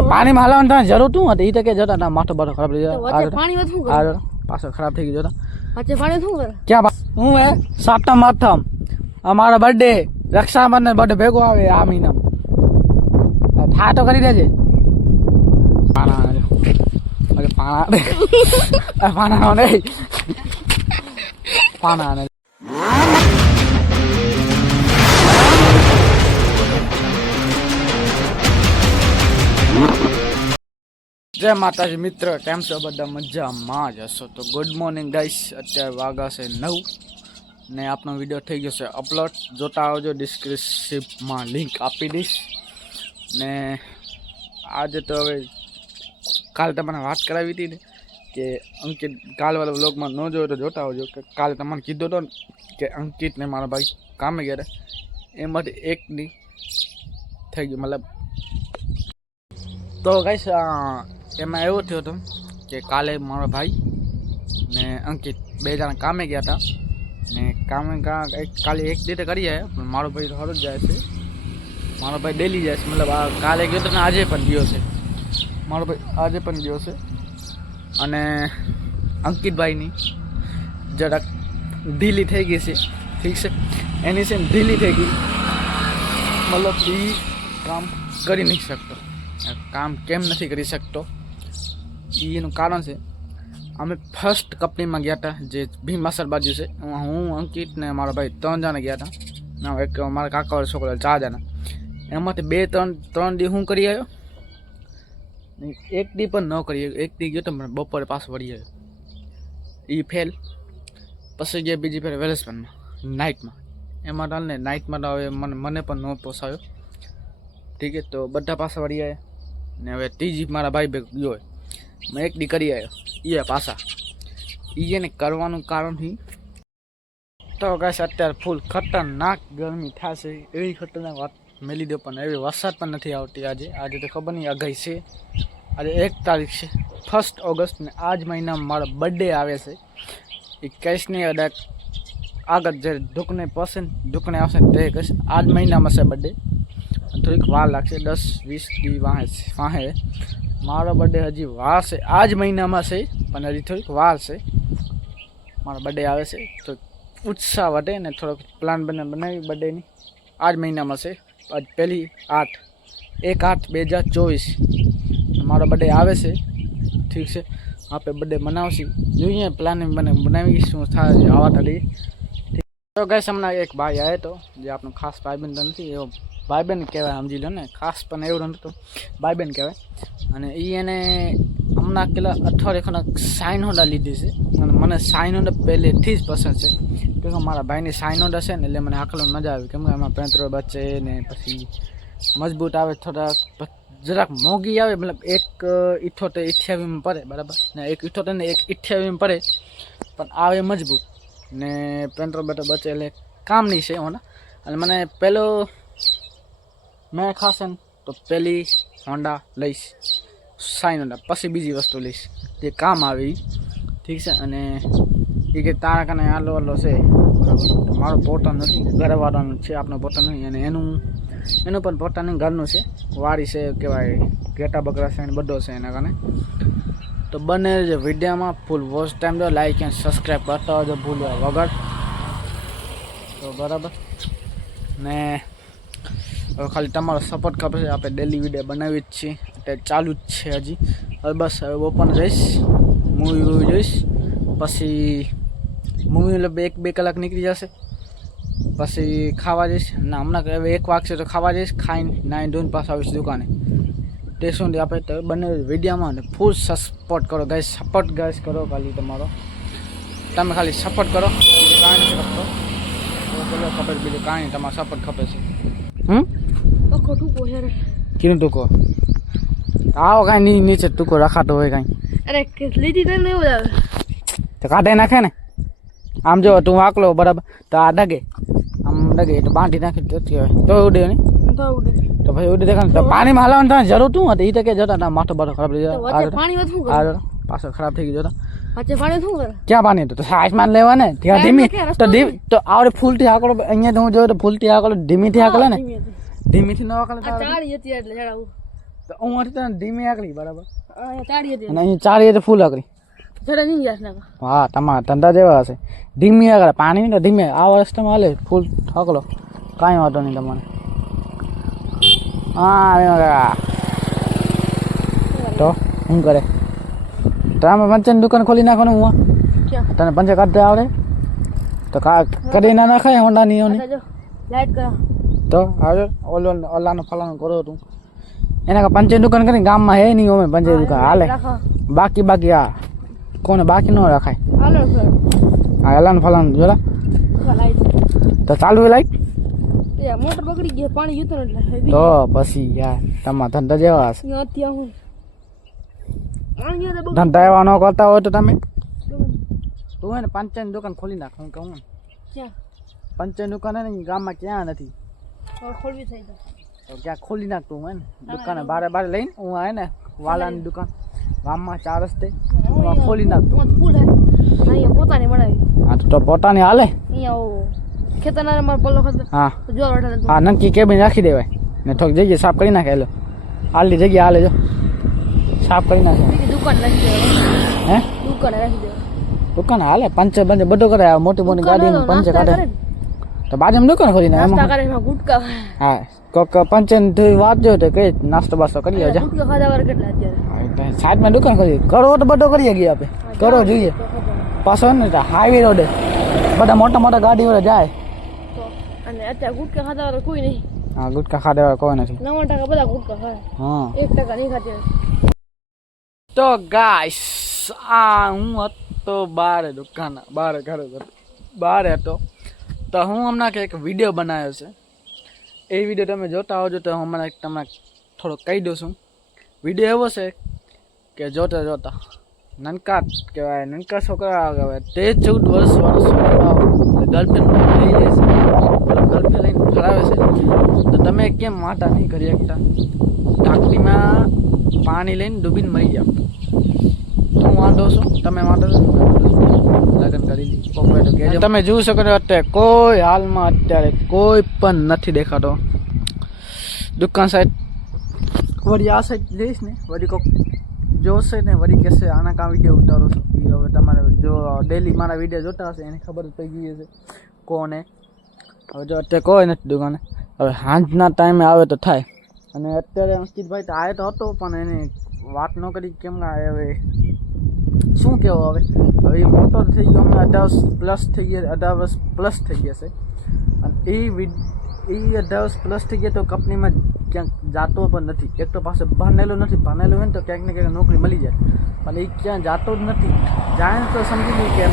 તો પાણીમાં હલાવવાનું થાય જરૂર તું હતી એ તો કે જતા ના માથો બાટો ખરાબ થઈ જાય પાણી વધુ પાછો ખરાબ થઈ ગયો વચ્ચે પાણી શું કરે ક્યાં હું હે સાતમ આઠમ અમારો બર્થડે રક્ષાબંધન બર્થડે ભેગો આવે આ મહિનામાં થા તો કરી દેજે પાણા નહીં પાણા નહીં જય માતાજી મિત્ર, કેમ છો બધા? મજામાં જ હશો તો ગુડ મોર્નિંગ ગાઈસ. અત્યારે વાગા છે 9 ને આપણો વિડીયો થઈ ગયો છે અપલોડ. જોતા આવજો, ડિસ્ક્રિપ્શનમાં લિંક આપી દઈશ. ને આજે તો હવે કાલે તમને વાત કરાવી હતી ને કે અંકિત કાલવાળા વ્લોગમાં ન જોયો તો જોતા આવજો. કે કાલે તમને કીધું હતો ને કે અંકિતને મારા ભાઈ કામે ગયા એમાંથી એકની થઈ ગયું. મતલબ તો ગાઈસ એમાં એવું થયું હતું કે કાલે મારો ભાઈ ને અંકિત બે જણા કામે ગયા હતા ને કામે કાલે એક રીતે કરી આવ્યા. પણ મારો ભાઈ તો હર જ જાય છે, મારો ભાઈ ડેલી જાય છે. મતલબ આ કાલે ગયો હતો ને આજે પણ ગયો છે મારો ભાઈ, આજે પણ ગયો છે. અને અંકિતભાઈની જરાક ઢીલી થઈ ગઈ છે, ઠીક છે, એની છે ઢીલી થઈ ગઈ. મતલબ એ કામ કરી નહીં શકતો. કામ કેમ નથી કરી શકતો એનું કારણ છે, અમે ફર્સ્ટ કંપનીમાં ગયા હતા જે ભીમ માસર બાજુ છે. હું અંકિત ને મારા ભાઈ 3 જણા ગયા હતા. એક મારા કાકાવાળા છોકરા 4 જણા. એમાંથી 2-3 દી હું કરી આવ્યો, એક દી પણ ન કરી આવ્યો. એક દી ગયો તો મને બપોરે પાછો વળી આવ્યો, એ ફેલ. પછી ગયા બીજી ફેર વેલેસપનમાં નાઇટમાં. એમાં ચાલ ને નાઇટમાં તો હવે મને પણ ન પોસાયો, ઠીક છે. તો બધા પાછા વળી આવ્યા ને હવે ત્રીજી મારા ભાઈ ભેગ ગયો હોય. મેં એક દી કરી આવ્યો એ પાછા. એને કરવાનું કારણથી તો ગાઈસ અત્યારે ફૂલ ખતરનાક ગરમી થશે. એવી ખતરનાક વાત મેલી દો, પણ એવી વરસાદ પણ નથી આવતી. આજે તો ખબર નહીં, આગાહી છે. આજે 1 તારીખ છે, 1 ઓગસ્ટ ને આ જ મહિનામાં મારો બર્થડે આવે છે. એ કહીશ નહીં અડાક આગળ જે દુઃખને પસંદ દુઃખને આવશે તે કહીશ. આ જ મહિનામાં છે બર્થડે. થોડીક વાર લાગશે, 10-20 દી વાહે. મારો બર્થડે હજી વાર છે, આ જ મહિનામાં છે, પણ હજી થોડીક વાર છે. મારો બર્થડે આવે છે તો ઉત્સાહ વધે ને થોડોક પ્લાન બનાવી બર્થડેની. આ જ મહિનામાં છે, આજ 1/8/2024 મારો બર્થડે આવે છે, ઠીક છે. આપણે બર્થડે મનાવશું, જોઈએ પ્લાનિંગ બનાવી શું થાય આવા તારી. તો ગાઈસ હમણાં એક ભાઈ આવ્યો હતો જે આપણો ખાસ ભાઈબંધ તો નથી, એવો ભાઈબંધ કહેવાય, સમજી લો ને. ખાસ પણ એવું નહોતું, ભાઈબંધ કહેવાય. અને એને હમણાં પેલા અઠવાડિયે સાઇન હોન્ડા લીધી છે. અને મને સાઇન હોન્ડા પહેલેથી જ પસંદ છે, કેમ કે મારા ભાઈની સાઇન હોન્ડા છે ને એટલે મને હાંકવાની મજા આવી. કેમ કે એમાં પેટ્રોલ બચે ને પછી મજબૂત આવે, થોડાક જરાક મોંઘી આવે. મતલબ 1.78-88 પડે, બરાબર ને, 1.78 ને 1.88 પડે, પણ આવે મજબૂત ને પેટ્રોલ બચે એટલે કામની છે હોન્ડા. અને મને પહેલો મેં ખાસ ને તો પહેલી હોન્ડા લઈશ સાઇન હોન્ડા, પછી બીજી વસ્તુ લઈશ જે કામ આવે એ, ઠીક છે. અને એ કે તારા કને આલો છે, બરાબર. મારો પોતાનું નથી, ઘરવાળાનું છે, આપણો પોતાનું નહીં. અને એનું પણ પોતાનું ઘરનું છે, વાડી છે, કહેવાય ઘેટા બકરા છે, બધો છે એના કારણે. તો બંને જે વિડીયોમાં ફૂલ વોચ ટાઈમ દો, લાઈક એન્ડ સબસ્ક્રાઈબ કરતા હોય ભૂલ્યા વગર, તો બરાબર. ને હવે ખાલી તમારો સપોર્ટ ખબર છે, આપણે ડેલી વિડીયો બનાવી જ છીએ, અત્યારે ચાલુ જ છે હજી. હવે બસ હવે બપોરને જઈશ, મૂવી જોઈશ, પછી મૂવી એટલે 1-2 કલાક નીકળી જશે. પછી ખાવા જઈશ ના, હમણાં હવે 1 વાગશે તો ખાવા જઈશ. ખાઈને નાઈને ધોઈને પાછા આવીશ દુકાને. તે સુધી આપણે તો બંને વિડીયોમાં ને ફૂલ સપોર્ટ કરો ગાઈસ, સપોર્ટ ગાઈસ કરો ખાલી તમારો. તમે ખાલી સપોર્ટ કરો, બીજું કાંઈ નથી કરતો. ખબર બીજું કાંઈ નહીં, તમારો સપોર્ટ ખપે છે. કેનું ટૂંકો આવો કાંઈ નહીં, નીચે ટૂંકો રખાતો હોય કાંઈ. અરે લીધી તો એવું આવે તો કાઢે નાખે ને. આમ જો તું વાકલો બરાબર તો આ ડગે, આમ ડગે તો બાંધી નાખી તો ઉડે ને, તો ભાઈ ઉડે દેખાય. તો પાણીમાં હલાવવાનું થાય જરૂર તું હતી એ તો કે જતા ના માથો બાટો ખરાબ થઈ જાય, પાછો ખરાબ થઈ ગયો. ક્યાં પાણી હતું તો સાઈસમાં લેવા ને, ત્યાં ધીમી તો આવડે ફૂલથી હાકલો. અહીંયા તો હું જોયું તો ફૂલથી હાકલો, ધીમીથી હાકલે ને, ધીમીથી ન હાકલે તો હું તને ધીમી આકડી બરાબર અહીંયા તાળી હતી અને અહીં ચારી એટલે ફૂલ આકડી જરા નહીં જાસ ના હા તમારા ધંધા જેવા હશે ધીમી આગળ પાણી તો ધીમે આ વર્ષ તમે હાલે ફૂલ ઠકલો કાંઈ વાંધો નહીં તમને હા તો શું કરે તમે પંચરની દુકાન ખોલી નાખવાનું હું ક્યાં તને પંચે કાઢતા આવડે તો કરી ના નાખાય હોન્ડાની ઓની જો લાઈટ કરા તો આવજો ઓલાનું ફલાનું કરો તું એના કા પંચે દુકાન કરીને ગામમાં હે નહીં અમે પંચે દુકાન હાલે રાખો બાકી આ કોને બાકી ન રખાય હાલો સર હા એલાનું ફલાનું જોલા લાઈટ તો ચાલુ લાઈટ એ મોટર બગડી ગઈ પાણી યુતો એટલે તો પછી યાર તમારા ધંધા જેવા હશે ત્યાં હું પાણી યાદ બગડી ધંધા એવા ન કરતા હોય તો તમે તું હે ને પંચાયતની દુકાન ખોલી નાખ હું કહું ને ક્યાં પંચાયતની દુકાન હે ને ગામમાં ક્યાં નથી હવે ખોલવી થઈ જાય તો ક્યાં ખોલી નાખ તું હે ને દુકાને બારે લઈને હું હે ને વાલાની દુકાન ગામમાં 4 રસ્તે હું ખોલી નાખ તું ફૂલ હે અહીંયા પોતાની બનાવી હા તો પોતાની હાલે અહીંયા ખેતરના માર પલ્લો ખાતે હા તો જો વટાડે હા નક્કી કેબિન રાખી દેવાય ને થોડીક જગ્યા સાફ કરી નાખે એલો હાલની જગ્યા હાલે જો સાફ કરી નાખે દુકાન રાખી દેવા હે દુકાન રાખી દેવા દુકાન હાલે પંચે બંચે બધું કરે મોટી મોટી ગાડી પંચે કાઢે તો બાજુમાં દુકાન ખોલી નાખે નાસ્તા એમાં કરે એમાં ગુટકા હા કોક પંચે વાંચજો તો કઈ નાસ્તો બાસ્તો કરી આવજો ગુટકા ખાધા વાર કેટલા અત્યારે સાઈડમાં દુકાન ખોલી કરો તો બધો કરીએ ગયા આપણે કરો જોઈએ પાછો ને હાઈવે રોડે બધા મોટા મોટા ગાડી વાળા જાય તો અને અત્યારે ગુટકા ખાધા વાર કોઈ નહીં હા ગુટકા ખાધા વાળા કોઈ નથી 9% બધા ગુટકા ખાય હા 1% નહીં ખાતી તો ગાઈસ આ હું હતો બારે દુકાન બારે ઘરે હતો બારે હતો તો હું હમણાં એક વિડીયો બનાવ્યો છે એ વિડીયો તમે જોતા હોજો તો હું હમણાં તમને થોડો કહી દઉં છું વિડીયો એવો છે કે જોતા જોતા નનકા કહેવાય નનકા છોકરા કહેવાય 13-14 વર્ષવાળો છોકરા ગર્લફ્રેન્ડ લઈ જાય છે ગર્લફ્રેન્ડ લઈને ફરાવે છે તો તમે કેમ માટા નહીં કરી શકતા ટાંકીમાં પાણી લઈને ડૂબીને મરી જાવ હું વાંધો છું તમે વાંધો છો લગ્ન કરી લીધી તમે જોઈ શકો છો અત્યારે કોઈ હાલમાં અત્યારે કોઈ પણ નથી દેખાતો દુકાન સાઈડ વળી આ સાઈડ જઈશ ને વળી કોઈક જોશે ને વળી કહેશે આના કાં વિડીયો ઉતારો છો હવે તમારે જો ડેલી મારા વિડીયો જોતા હશે એને ખબર પડી ગઈ હશે કોને હવે જો અત્યારે કોઈ નથી દુકાને હવે સાંજના ટાઈમે આવે તો થાય અને અત્યારે અંકિતભાઈ તો આવે તો હતો પણ એને વાત ન કરી કેમ હવે શું કહેવો હવે એ મોટો થઈ ગયો અમે 18+ થઈ ગયા 18+ થઈ ગયા છે અને એ 18+ થઈ ગયા તો કંપનીમાં ક્યાંક જાતો પણ નથી એક તો પાસે ભણેલો નથી ભણેલો હોય ને તો ક્યાંક ને ક્યાંક નોકરી મળી જાય પણ એ ક્યાં જાતો જ નથી જાય ને તો સમજી લઈએ કે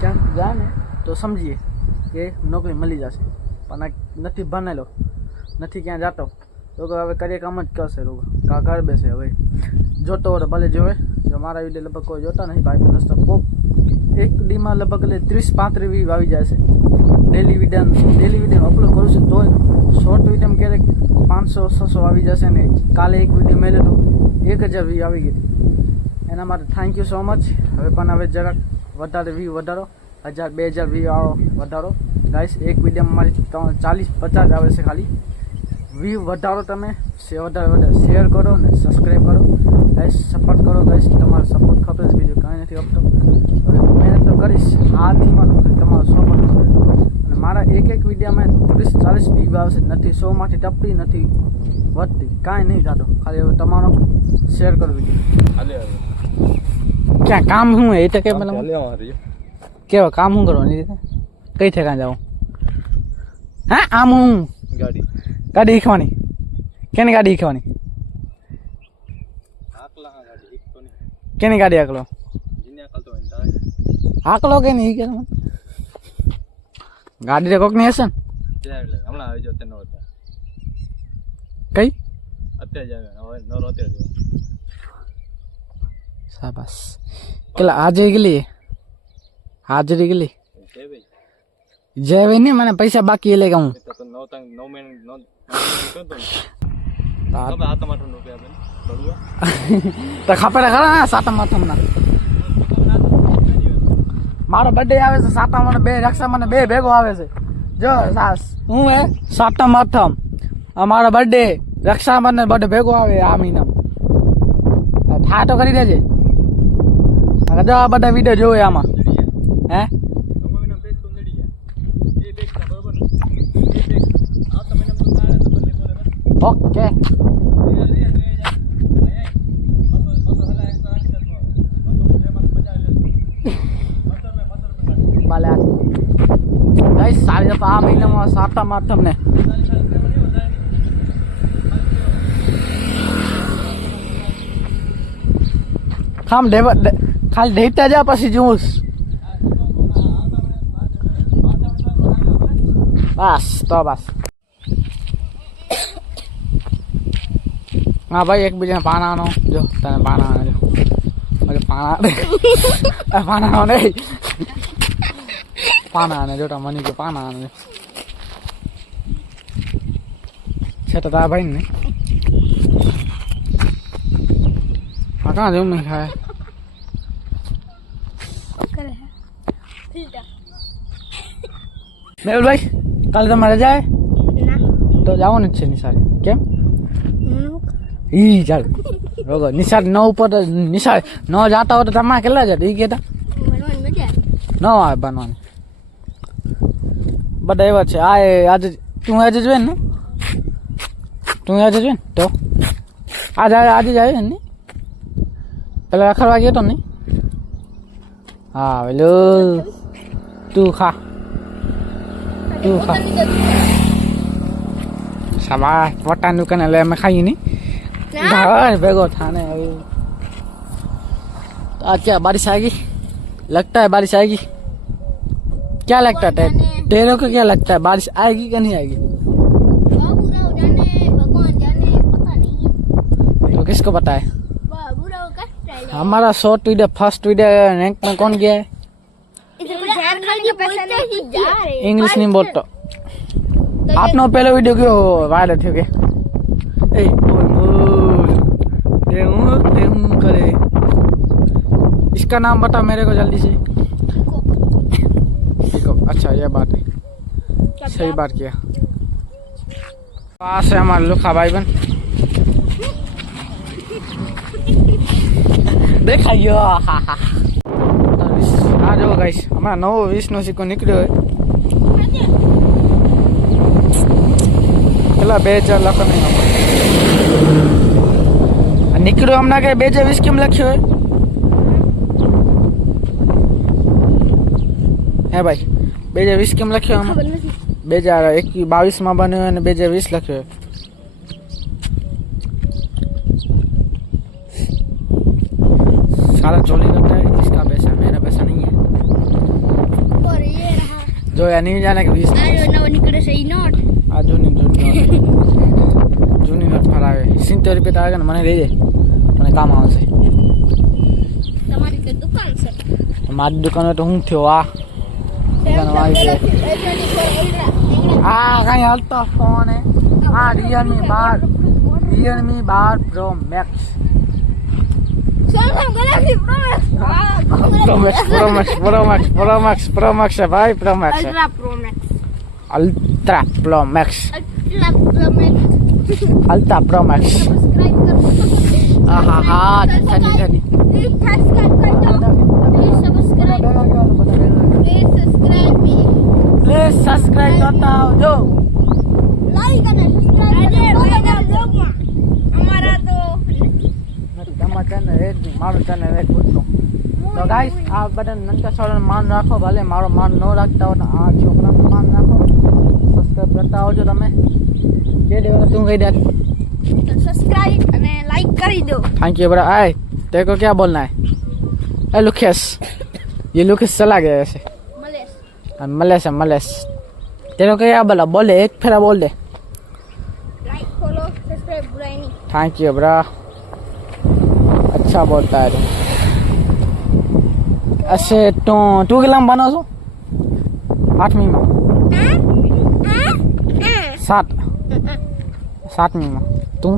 ક્યાંક જાય ને તો સમજીએ કે નોકરી મળી જશે પણ નથી ભણેલો નથી ક્યાં જાતો તો હવે કરીએ કામ જ કરશે લોકો કા ઘર બેસે હવે જોતો હોય તો ભલે જોવે જો મારા વિડીયો લગભગ કોઈ જોતા નથી ભાઈ દોસ્તો કોક એક દીમાં લગભગ એટલે 30-35 વ્યૂ આવી જાય છે ડેલી વિડીયો અપલોડ કરું છું તો શોર્ટ વિડીયોમાં ક્યારેક 500-600 આવી જશે ને કાલે એક વિડીયો મેળ્યો તો 1000 વ્યૂ આવી ગઈ એના માટે થેન્ક યુ સો મચ હવે જરાક વધારે વ્યૂ વધારો 1000-2000 વ્યૂ આવો વધારો ગાઈસ એક વિડીયોમાં મારી 40-50 આવે છે ખાલી વ્યૂ વધારો તમે વધારે શેર કરો ને સબસ્ક્રાઈબ કરો ગાઈસ સપોર્ટ કરો ગાઈસ તમારો સપોર્ટ ખપે છે બીજું કાંઈ નથી આપતો હવે હું મહેનત તો કરીશ આ ધીમાનો તમારો સપોર્ટ ખપે અને મારા એક વિડીયોમાં 30-40 વ્યૂ આવશે નથી 100માંથી ટપતી નથી વધતી કાંઈ નહીં થતો ખાલી હવે તમારો શેર કરો વિડીયો ક્યાં કામ શું એ તો કે કેવા કામ શું કરવાની રીતે કઈ ઠેકાણ જાઉં હા આમ હું ગાડી શીખવાની કેની ગાડી શીખવાની કેની ગાડી આકલો આકલો કે નહીં કે ગાડી તો કોકની હશે ને કઈ શાબાશ કેટલા હાજરી ગયેલી જય ને મને પૈસા બાકી એટલે કે હું તો ખપે ખરા ને સાતમ આઠમના મારો બર્થડે આવે છે સાતમ અને 2 રક્ષાબંધન 2 ભેગો આવે છે જો સાસ હું હે સાતમ આઠમ અમારો બર્થડે રક્ષાબંધન બર્થડે ભેગો આવે આ મહિનામાં થા તો કરી દેજે જો આ બધા વિડીયો જોવે આમાં હે ઓકે ભલે ગાઈસ સારી જતા આ મહિનામાં સાતમ આઠમને ખાલી ડેટા જા પછી જોઉં બસ તો બસ હા ભાઈ એકબીજાને પાણાનો જો તને પાણાનો જો પાણાનો નહીં પાણાને જોટા મની કે પાણાનો છે તો તારા ભાઈ ને આ કાં જેવું નહીં ખાય મેહુલભાઈ કાલે તમારે જાય તો જવાનું જ છે નિશાળ કેમ ઈ ચાલ બરોબર નિશાળ 9 ઉપર નિશાળ 9 જાતા હોય તો તમારે કેટલા જતા એ કહેતા 9 આવે બનવાની બધા એવા છે આ આજે તું આજે જોઈ ને તું આજે જોઈ ને તો આજે જાય ને પેલા રખડવા ગયો તો નહીં હા પેલો તું ખા શાબાશ વટાણ દુકાને એટલે અમે ખાઈએ નહીં घर भेगो थाने आज क्या बारिश आएगी लगता है बारिश आएगी क्या लगता है तेरे को क्या लगता है बारिश आएगी कि नहीं आएगी तो किसको पता है हमारा short video first video rank में कौन गया है इंग्लिश नहीं बोलता आपने पहले वीडियो क्यों वायरल थे क्या करे इसका नाम बता मेरे को जल्दी से अच्छा ये बात है सही बात किया पास है हमारे लुखा भाई बहन देखा यो आ जाओ गाइस हमारा नवो 20 નો સિક્કો નીકળ્યો है પેલા 2000 લાખ નહીં નીકળ્યો હમણાં કે 2020 કેમ લખ્યો હે ભાઈ 2020 કેમ લખ્યો આમાં 2022 માં બન્યો અને 2020 લખ્યો सारा चोरी करता है इसका पैसा मेरा पैसा नहीं है और ये रहा जो या नहीं जाने के 20 नव निकले सही नोट आ जूनी नोट फरावे 70 રૂપિયા આવે ને મને લઈ જાય મને કામ આવશે તમારી કે દુકાન છે મારી દુકાન તો હું થયો આ દુકાન વાળી છે આ કઈ હાલતો ફોન હે આ Realme 12 Pro Max Pro Max है भाई Pro Max है Ultra Pro Max Ultra Pro Max हाँ हाँ धनी प्लीज सब्सक्राइब करता हो जो लाइक करना सब्सक्राइब हमारा तो મારું ચેનલ એક પૂછતો તો ગાઈસ આ બધા નંકા છોડને માન રાખો ભલે મારો માન ન રાખતા હોય તો આ છોકરાનું માન રાખો સબસ્ક્રાઇબ કરતા આવજો તમે જે દેવા તું કહી દે सब्सक्राइब અને લાઈક કરી દો थैंक यू बड़ा आए तेरे को क्या बोलना है ए लुकेश ये लुकेश चला गया ऐसे मलेश तेरे को क्या बोला बोल दे एक फेरा बोल दे लाइक फॉलो सब्सक्राइब बुराई नहीं थैंक यू बड़ा अच्छा बोलता है ऐसे तू किला में बनो छो 8મી में 7મી में तू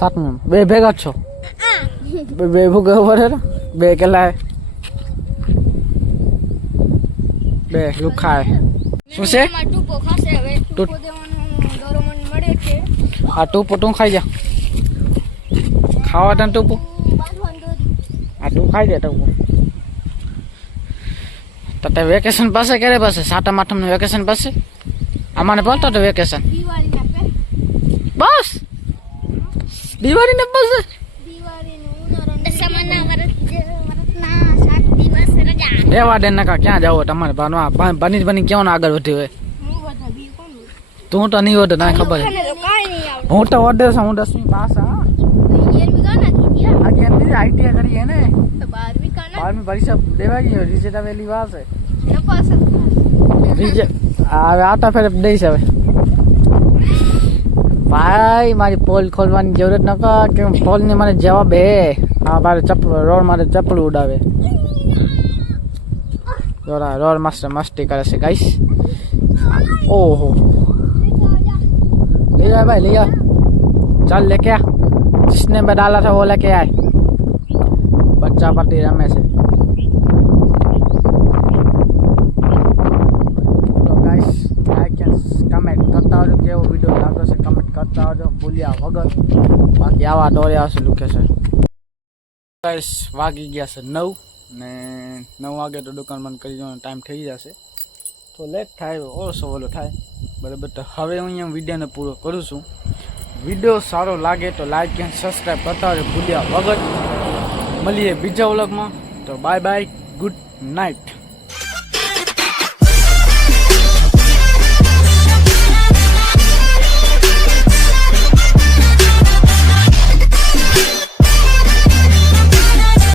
7મી में बे भेगा छो बे भूगे ऊपर है बे केला है बे લુખા है શું છે ટૂંકો ખાશે હવે ટૂંકો દેવાનું ડોરેમોન મળે છે આ ટૂંપું તું ખાઈ જા ખાવા તને ટૂંપું આ તું ખાઈ દે ટૂંપું તો તે વેકેશન પાસે ક્યારે પાસે સાતમ આઠમનું વેકેશન પાસે અમાને પડતો તો વેકેશન બસ દિવાળીને પાસે રેવા દે નકા ક્યાં જાવ તમારે બની બની કેવું આગળ વધ્યું હોય તું તો નહીં વધે તને ખબર હું તો ઓર્ડર છું હું 10મી પાસ હા આઈટીઆઈ કરી ને 12મી પરીક્ષા દેવા ગઈ રિઝલ્ટ આવેલી વાર છે રિઝલ્ટ હવે આતા ફેર દઈશ હવે ભાઈ મારી પોલ ખોલવાની જરૂરત ન કર કે પોલ ને મને જવાબ હે આ મારે ચપ્પલ રોડ મારે ચપ્પલ ઉડાવે રોડ માસ્ટર મસ્તી કરે છે ગાઈસ ओहो ले जाए भाई ले जा चल लेके आ जिसने मैं डाला था वो लेके आए बच्चा पति रमे से तो गाइस लाइक एंड कमेंट करता हो जो वीडियो लागो से कमेंट करता हो जो भूलिया वगर बाकी आवा दौड़्या से लुके से गाइस वागी गया से 9 ने 9 वागे तो दुकान बंद કરી જવાનો ટાઈમ થઈ જશે તો લેટ થાય ઓછો ઓલો થાય બરાબર તો હવે હું અહીંયા વિડીયોને પૂરો કરું છું વિડીયો સારો લાગે તો લાઈક અને સબસ્ક્રાઈબ કરતા હોય ભૂલ્યા વગર મળીએ બીજા વ્લોગમાં તો બાય બાય ગુડ નાઇટ